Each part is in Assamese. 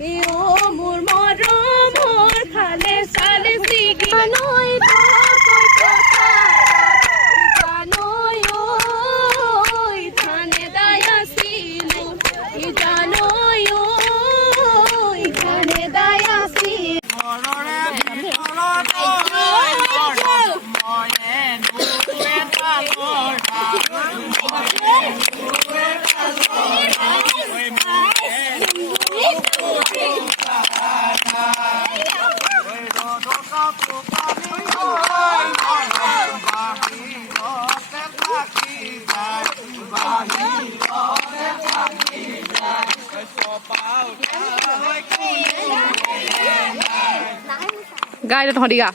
মোৰ মৰমৰ খালে চালে চিগি নৈ থানে দায়াছি জানৈ থানে দায়াছি গাই দে তহঁতি গা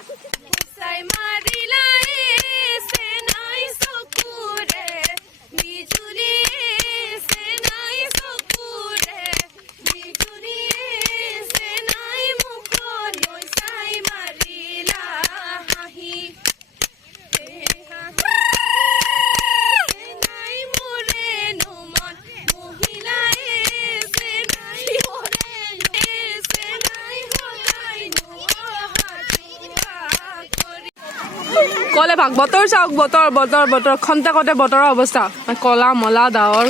কলে ভাগ বতৰ চাওক বতৰ বতৰ বতৰ খন্তেকতে বতৰৰ অৱস্থা কলা মলা ডাৱৰ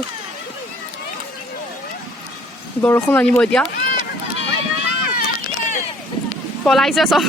বৰষুণ আনিব এতিয়া পলাইছে চব